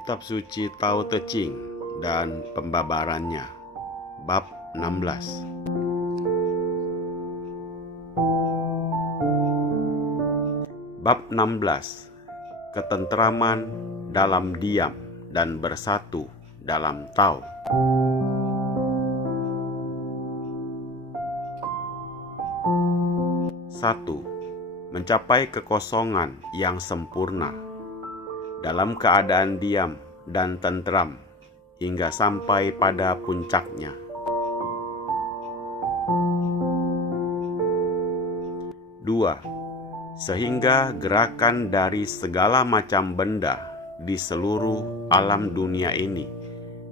Kitab Suci Tao Te Ching dan Pembabarannya, Bab 16. Bab 16. Ketentraman dalam diam dan bersatu dalam Tao. Satu, mencapai kekosongan yang sempurna dalam keadaan diam dan tentram hingga sampai pada puncaknya. 2. Sehingga gerakan dari segala macam benda di seluruh alam dunia ini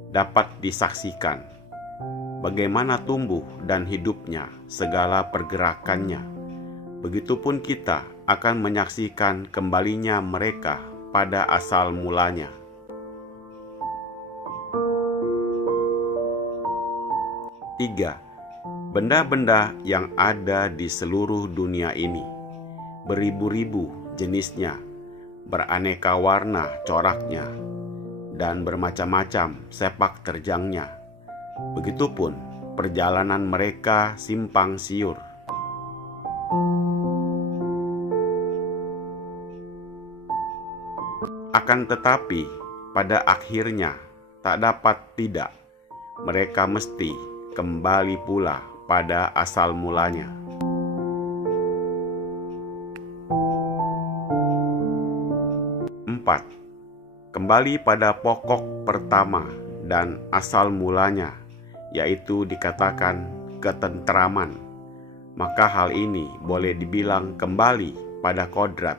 dapat disaksikan, bagaimana tumbuh dan hidupnya segala pergerakannya. Begitupun kita akan menyaksikan kembalinya mereka pada asal mulanya. 3. Benda-benda yang ada di seluruh dunia ini, beribu-ribu jenisnya, beraneka warna coraknya, dan bermacam-macam sepak terjangnya. Begitupun perjalanan mereka simpang siur. Akan tetapi, pada akhirnya tak dapat tidak, mereka mesti kembali pula pada asal mulanya. 4. Kembali pada pokok pertama dan asal mulanya, yaitu dikatakan ketentraman. Maka hal ini boleh dibilang kembali pada kodrat,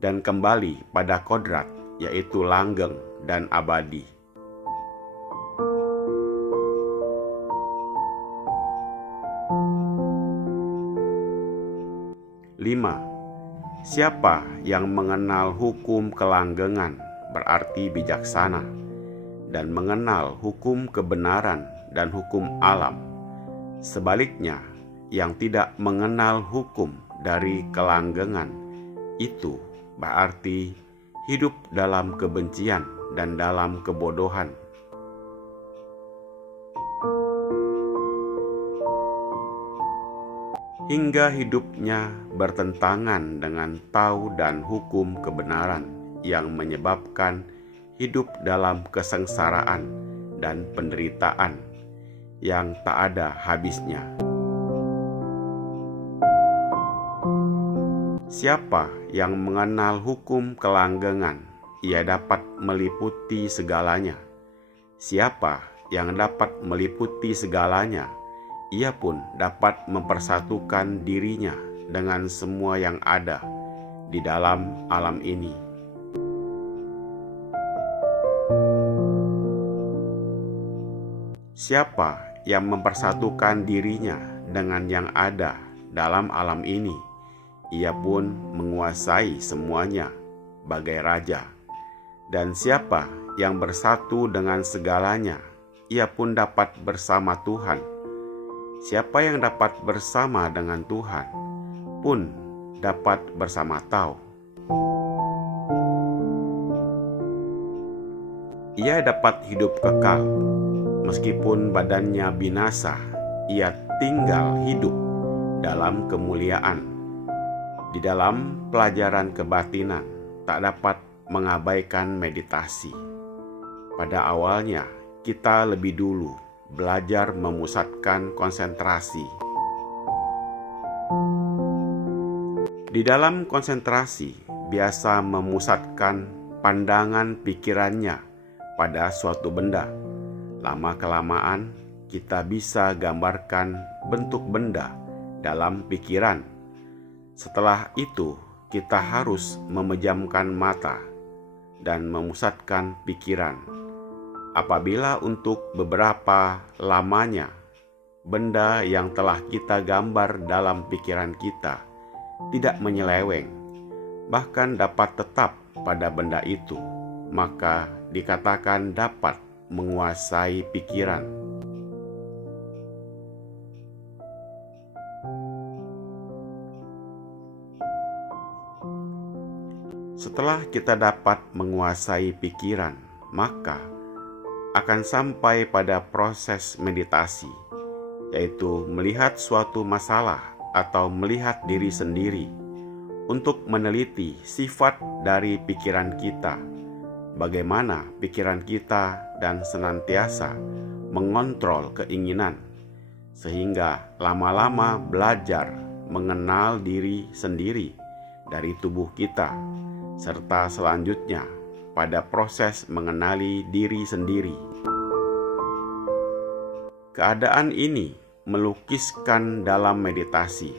dan kembali pada kodrat yaitu langgeng dan abadi. 5. Siapa yang mengenal hukum kelanggengan berarti bijaksana, dan mengenal hukum kebenaran dan hukum alam. Sebaliknya, yang tidak mengenal hukum dari kelanggengan itu berarti hidup dalam kebencian dan dalam kebodohan. Hingga hidupnya bertentangan dengan Tao dan hukum kebenaran yang menyebabkan hidup dalam kesengsaraan dan penderitaan yang tak ada habisnya. Siapa yang mengenal hukum kelanggengan, ia dapat meliputi segalanya. Siapa yang dapat meliputi segalanya, ia pun dapat mempersatukan dirinya dengan semua yang ada di dalam alam ini. Siapa yang mempersatukan dirinya dengan yang ada dalam alam ini, ia pun menguasai semuanya bagai raja. Dan siapa yang bersatu dengan segalanya, ia pun dapat bersama Tuhan. Siapa yang dapat bersama dengan Tuhan pun dapat bersama Tao. Ia dapat hidup kekal, meskipun badannya binasa, ia tinggal hidup dalam kemuliaan. Di dalam pelajaran kebatinan, tak dapat mengabaikan meditasi. Pada awalnya, kita lebih dulu belajar memusatkan konsentrasi. Di dalam konsentrasi, biasa memusatkan pandangan pikirannya pada suatu benda. Lama-kelamaan, kita bisa gambarkan bentuk benda dalam pikiran. Setelah itu, kita harus memejamkan mata dan memusatkan pikiran. Apabila untuk beberapa lamanya, benda yang telah kita gambar dalam pikiran kita tidak menyeleweng, bahkan dapat tetap pada benda itu, maka dikatakan dapat menguasai pikiran. Setelah kita dapat menguasai pikiran, maka akan sampai pada proses meditasi, yaitu melihat suatu masalah atau melihat diri sendiri untuk meneliti sifat dari pikiran kita, bagaimana pikiran kita dan senantiasa mengontrol keinginan, sehingga lama-lama belajar mengenal diri sendiri dari tubuh kita, serta selanjutnya pada proses mengenali diri sendiri. Keadaan ini melukiskan dalam meditasi,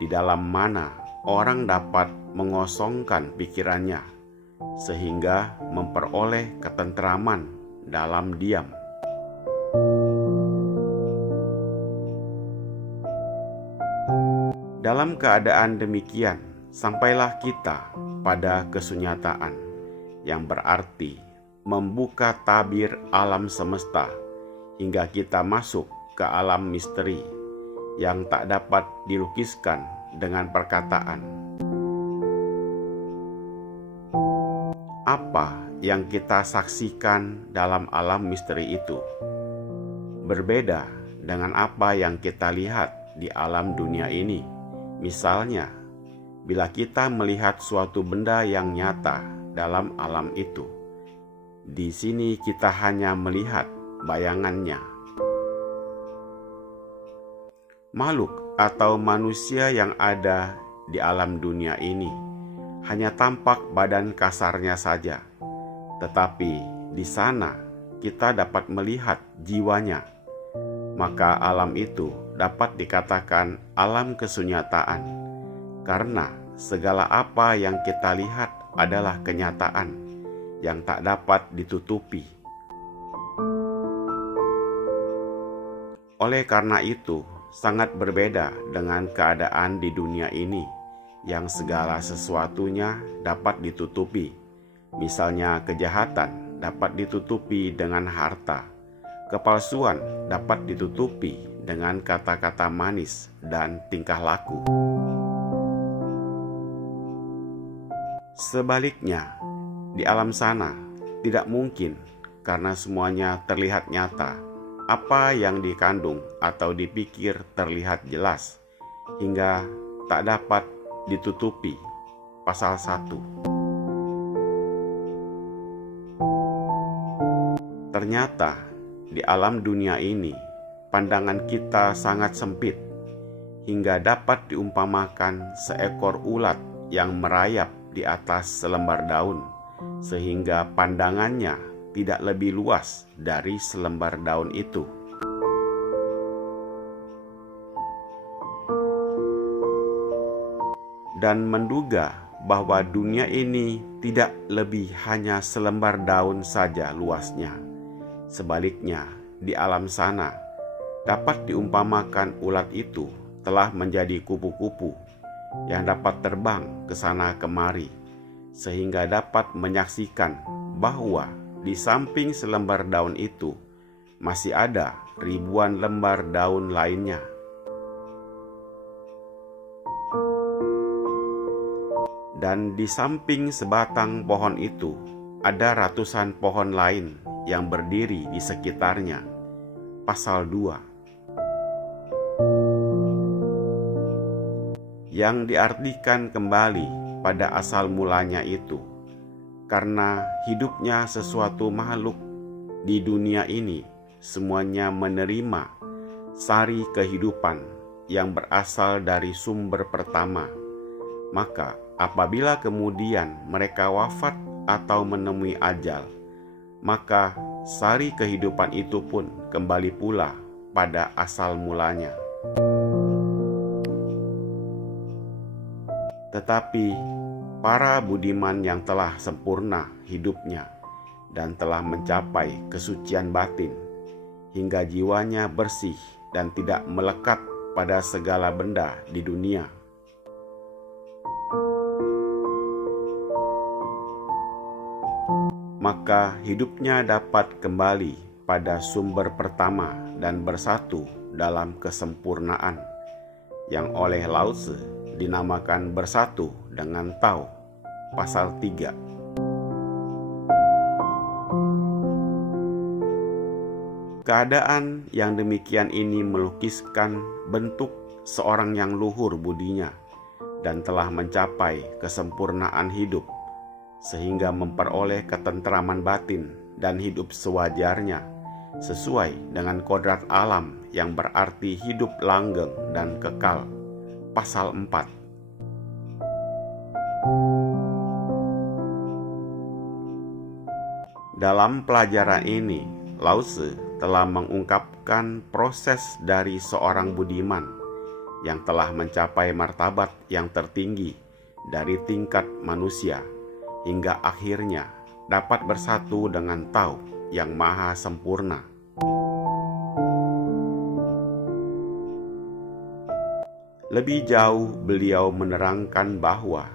di dalam mana orang dapat mengosongkan pikirannya, sehingga memperoleh ketentraman dalam diam. Dalam keadaan demikian, sampailah kita pada kesunyataan, yang berarti membuka tabir alam semesta hingga kita masuk ke alam misteri yang tak dapat dilukiskan dengan perkataan. Apa yang kita saksikan dalam alam misteri itu berbeda dengan apa yang kita lihat di alam dunia ini. Misalnya, bila kita melihat suatu benda yang nyata dalam alam itu, di sini kita hanya melihat bayangannya. Makhluk atau manusia yang ada di alam dunia ini hanya tampak badan kasarnya saja, tetapi di sana kita dapat melihat jiwanya. Maka alam itu dapat dikatakan alam kesunyataan, karena segala apa yang kita lihat adalah kenyataan yang tak dapat ditutupi. Oleh karena itu, sangat berbeda dengan keadaan di dunia ini yang segala sesuatunya dapat ditutupi. Misalnya kejahatan dapat ditutupi dengan harta, kepalsuan dapat ditutupi dengan kata-kata manis dan tingkah laku. Sebaliknya, di alam sana tidak mungkin, karena semuanya terlihat nyata. Apa yang dikandung atau dipikir terlihat jelas hingga tak dapat ditutupi. Pasal 1. Ternyata di alam dunia ini pandangan kita sangat sempit, hingga dapat diumpamakan seekor ulat yang merayap di atas selembar daun, sehingga pandangannya tidak lebih luas dari selembar daun itu. Dan menduga bahwa dunia ini tidak lebih hanya selembar daun saja luasnya. Sebaliknya, di alam sana dapat diumpamakan ulat itu telah menjadi kupu-kupu yang dapat terbang ke sana kemari, sehingga dapat menyaksikan bahwa di samping selembar daun itu masih ada ribuan lembar daun lainnya. Dan di samping sebatang pohon itu ada ratusan pohon lain yang berdiri di sekitarnya. Pasal 2. Yang diartikan kembali pada asal mulanya itu, karena hidupnya sesuatu makhluk di dunia ini semuanya menerima sari kehidupan yang berasal dari sumber pertama. Maka apabila kemudian mereka wafat atau menemui ajal, maka sari kehidupan itu pun kembali pula pada asal mulanya. Tetapi para budiman yang telah sempurna hidupnya dan telah mencapai kesucian batin, hingga jiwanya bersih dan tidak melekat pada segala benda di dunia, maka hidupnya dapat kembali pada sumber pertama dan bersatu dalam kesempurnaan, yang oleh Lao Tzu dinamakan bersatu dengan Tao. Pasal 3. Keadaan yang demikian ini melukiskan bentuk seorang yang luhur budinya dan telah mencapai kesempurnaan hidup, sehingga memperoleh ketentraman batin dan hidup sewajarnya, sesuai dengan kodrat alam yang berarti hidup langgeng dan kekal. Pasal 4. Dalam pelajaran ini, Lao Tzu telah mengungkapkan proses dari seorang budiman yang telah mencapai martabat yang tertinggi dari tingkat manusia, hingga akhirnya dapat bersatu dengan Tao yang maha sempurna. Lebih jauh, beliau menerangkan bahwa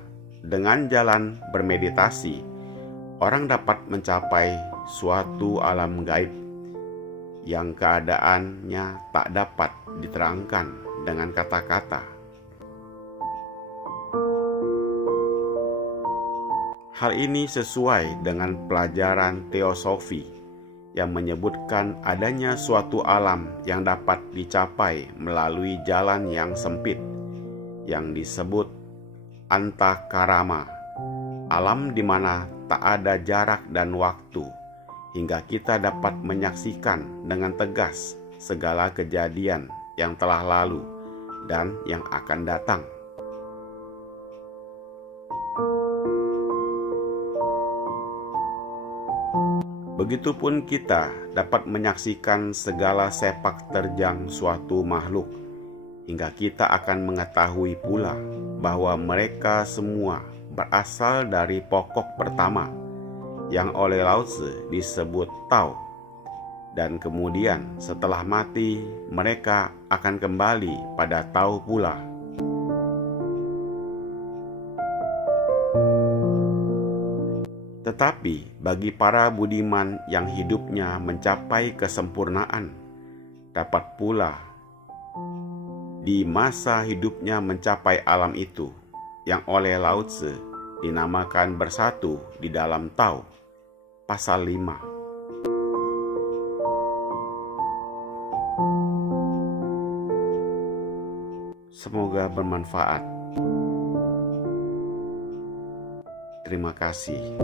dengan jalan bermeditasi, orang dapat mencapai suatu alam gaib yang keadaannya tak dapat diterangkan dengan kata-kata. Hal ini sesuai dengan pelajaran teosofi yang menyebutkan adanya suatu alam yang dapat dicapai melalui jalan yang sempit, yang disebut antakarama, alam di mana tak ada jarak dan waktu, hingga kita dapat menyaksikan dengan tegas segala kejadian yang telah lalu dan yang akan datang. Begitupun kita dapat menyaksikan segala sepak terjang suatu makhluk, hingga kita akan mengetahui pula bahwa mereka semua berasal dari pokok pertama, yang oleh Lao Tzu disebut Tao, dan kemudian setelah mati mereka akan kembali pada Tao pula. Tetapi bagi para budiman yang hidupnya mencapai kesempurnaan, dapat pula di masa hidupnya mencapai alam itu, yang oleh Lao Tzu dinamakan bersatu di dalam Tao. Pasal 5. Semoga bermanfaat. Terima kasih.